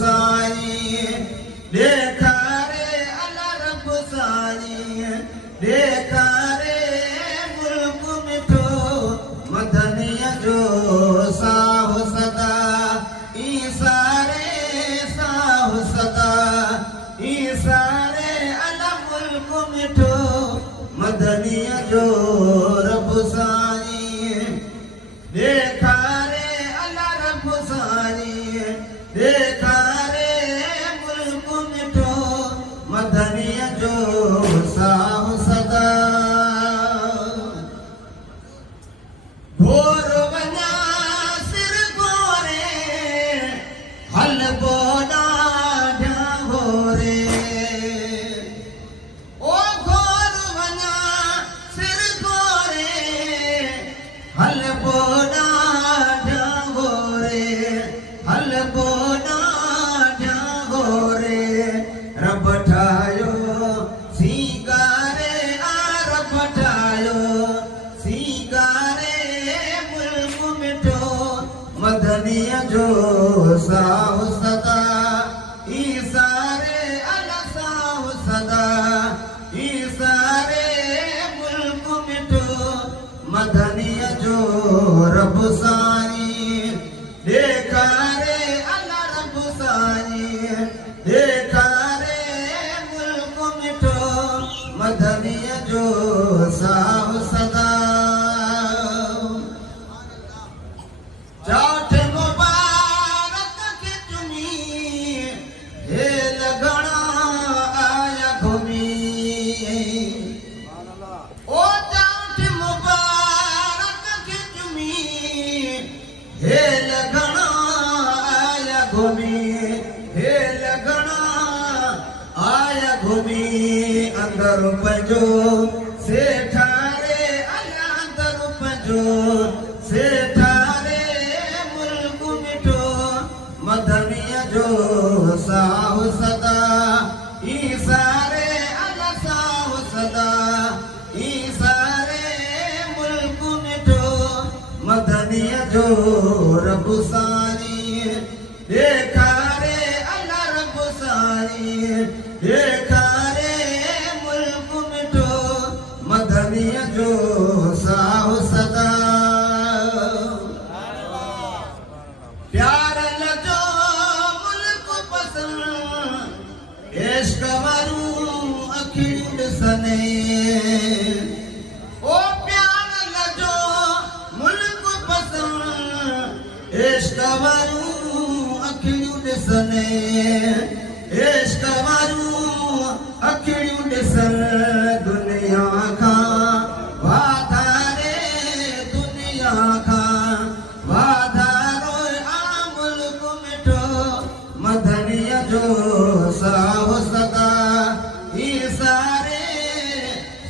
साईं ॾेखारे अला रब साईं ॾेखारे मुल्क मिठो मदनीअ जो साहु सदा ईसारे साहु सदा ईसारे अला मुल्क मिठो मदनीअ जो रब साईं ॾेखारे अला रब साईं ॾेखारे मुल्क मिठो मदनीअ जो साहु सदा घोर वञा सिर गोरे हलबो ॾाढा घोरे ओ घोर वञा सिर गोरे हलबो ॾाढा घोरे हलबो ॾाढा घोरे रब ठाहियो सीगारे रब ठाहियो सीगारे मुल्क मिठो मदनीअ जो साहु सदा ईसारे अला साहु सदा ईसारे मुल्क मिठो मदनीअ जो रब साईं ॾेखारे अला रब साईं ॾेखारे मुल्क मिठो मदनीअ जो साहु सदा जाठ मुबारक खे चुमी हे लगणा आया घुमी ओ जाठ मुबारक खे चुमी हे लगणा आया घुमी हे लगणा आया घुमी अंदर पंहिंजो सेठारे अला अंदर पंहिंजो सेठारे मुल्क मिठो मदनीअ जो साहु सदा ईसारे अला साहु सदा ईसारे मुल्क मिठो मदनीअ जो रब साईं ॾेखारे अला रब साईं ॾेखारे मुल्क मिठो मदनीअ जो साहु सदा प्यार लजो मुल्क पसंद इश्क वारूं अखियूं ॾिसने ओ प्यार लजो मुल्क पसंद इश्क वारूं अखियूं ॾिसने इश्क वारूं अखियूं ॾिसन दुनिया खां वाधारे दुनिया खां वाधारो आ मुल्क मिठो मदनीअ जो साहु सदा ईसारे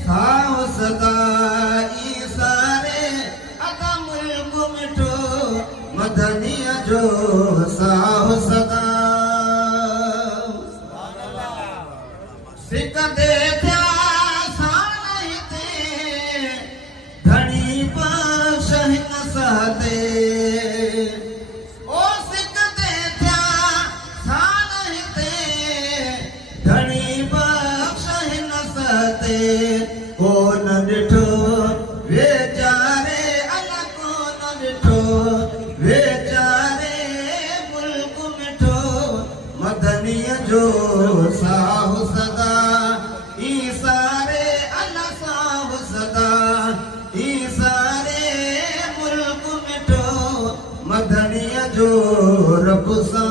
साहु सदा ईसारे अदा मुल्क मिठो मदनीअ जो साहु सदा सिकंदे थिया साल हिते धणी बख़्श हिन सहते ओ सिकंदे थिया साल हिते धणी बख़्श हिन सहते कोन ॾिठो वेचारे अला कोन ॾिठो वेचारे मुल्क मिठो मदनीअ जो साहु सदा ईसारे अला साहु सदा ईसारे मुल्क मिठो मदनीअ जो रब साईं